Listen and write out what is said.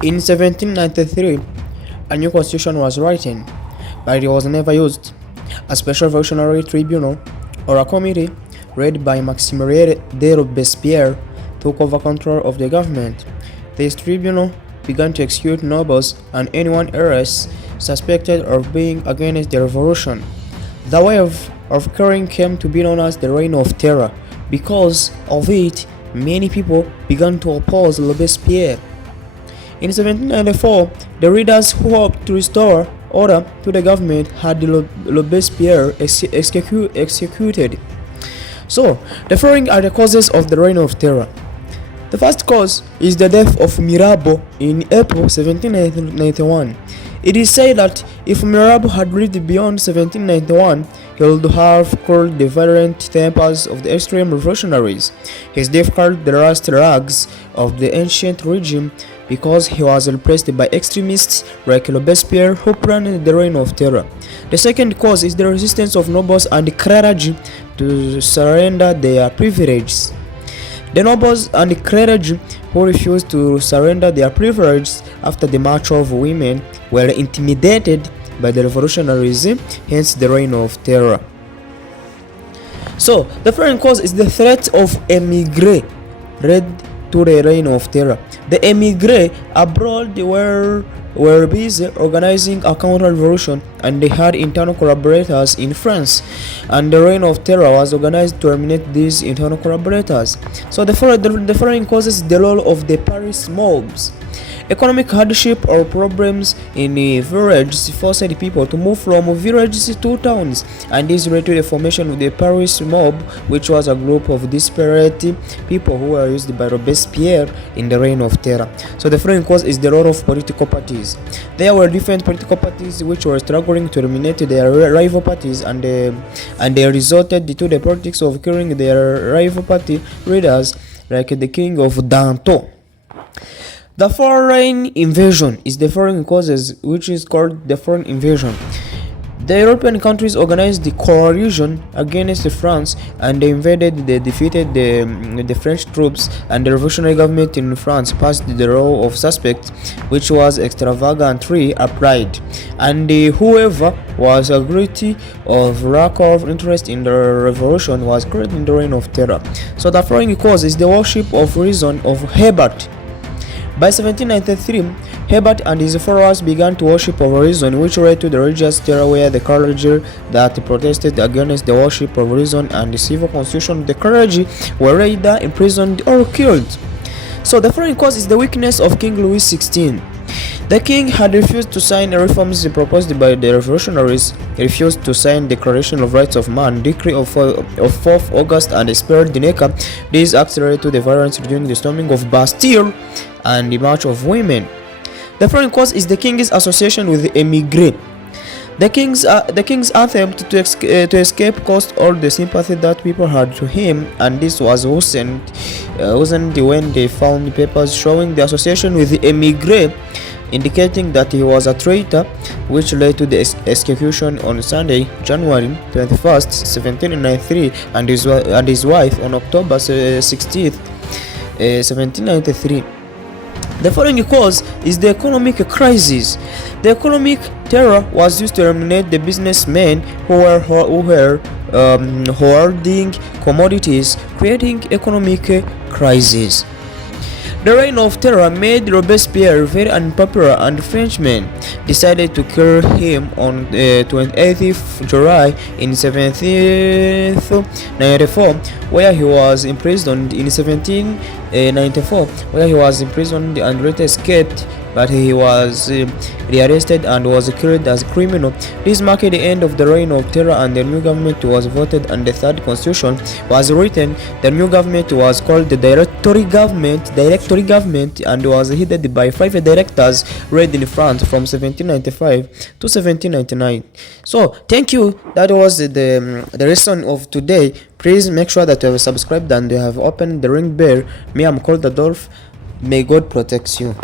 In 1793, a new constitution was written, but it was never used. A special revolutionary tribunal, or a committee, led by Maximilien de Robespierre, took over control of the government. This tribunal began to execute nobles and anyone else suspected of being against the revolution. The wave of killing came to be known as the Reign of Terror. Because of it, many people began to oppose Robespierre. In 1794, the leaders who hoped to restore order to the government had Robespierre executed. So, the following are the causes of the Reign of Terror. The first cause is the death of Mirabeau in April 1791. It is said that if Mirabeau had lived beyond 1791, he would have cooled the violent tempers of the extreme revolutionaries. His death called the last rags of the ancient regime because he was replaced by extremists like Robespierre who planned the Reign of Terror. The second cause is the resistance of nobles and clergy to surrender their privileges. The nobles and clergy who refused to surrender their privileges after the March of Women were intimidated by the revolutionaries, hence the Reign of Terror. So, the following cause is the threat of émigrés led to the Reign of Terror. The émigrés abroad were busy organizing a counter-revolution and they had internal collaborators in France, and the Reign of Terror was organized to eliminate these internal collaborators. So the following causes the role of the Paris mobs. Economic hardship or problems in villages forced people to move from villages to towns, and this led to the formation of the Paris mob, which was a group of desperate people who were used by Robespierre in the Reign of Terror. So the following cause is the role of political parties. There were different political parties which were struggling to eliminate their rival parties, and they resorted to the politics of killing their rival party leaders, like the king of Danton. The foreign invasion is the foreign causes, which is called the foreign invasion. The European countries organized the coalition against France, and they defeated the French troops, and the revolutionary government in France passed the law of suspect, which was extravagantly applied, and whoever was guilty of lack of interest in the revolution was killed in the Reign of Terror. So the following cause is the worship of reason of Hebert. By 1793, Hebert and his followers began to worship of reason, which led to the religious terror where the clergy that protested against the worship of reason and the civil constitution of the clergy were either imprisoned or killed. So the following cause is the weakness of King Louis XVI. The king had refused to sign the reforms proposed by the revolutionaries. He refused to sign the Declaration of Rights of Man, Decree of 4th August, and expired the Necker. These acts led to the violence during the storming of Bastille and the March of Women. The following cause is the king's association with the émigrés. The king's attempt to escape caused all the sympathy that people had to him, and this was worsened when they found papers showing the association with the émigrés, indicating that he was a traitor, which led to the execution on Sunday, January 21st, 1793, and his wife on October 16th, 1793. The following cause is the economic crisis. The economic terror was used to eliminate the businessmen who were hoarding commodities, creating economic crisis. The Reign of Terror made Robespierre very unpopular, and Frenchmen decided to kill him on 28th July in 1794, where he was imprisoned in 1794, where he was imprisoned and later escaped, but he was rearrested and was killed as a criminal. This marked the end of the Reign of Terror, and the new government was voted and the third constitution was written. The new government was called the Directory government, and was headed by 5 directors reigning in France from 1795 to 1799. So thank you. That was the lesson of today. Please make sure that you have subscribed and you have opened the ring bell. Me, I'm called Adolf. May God protect you.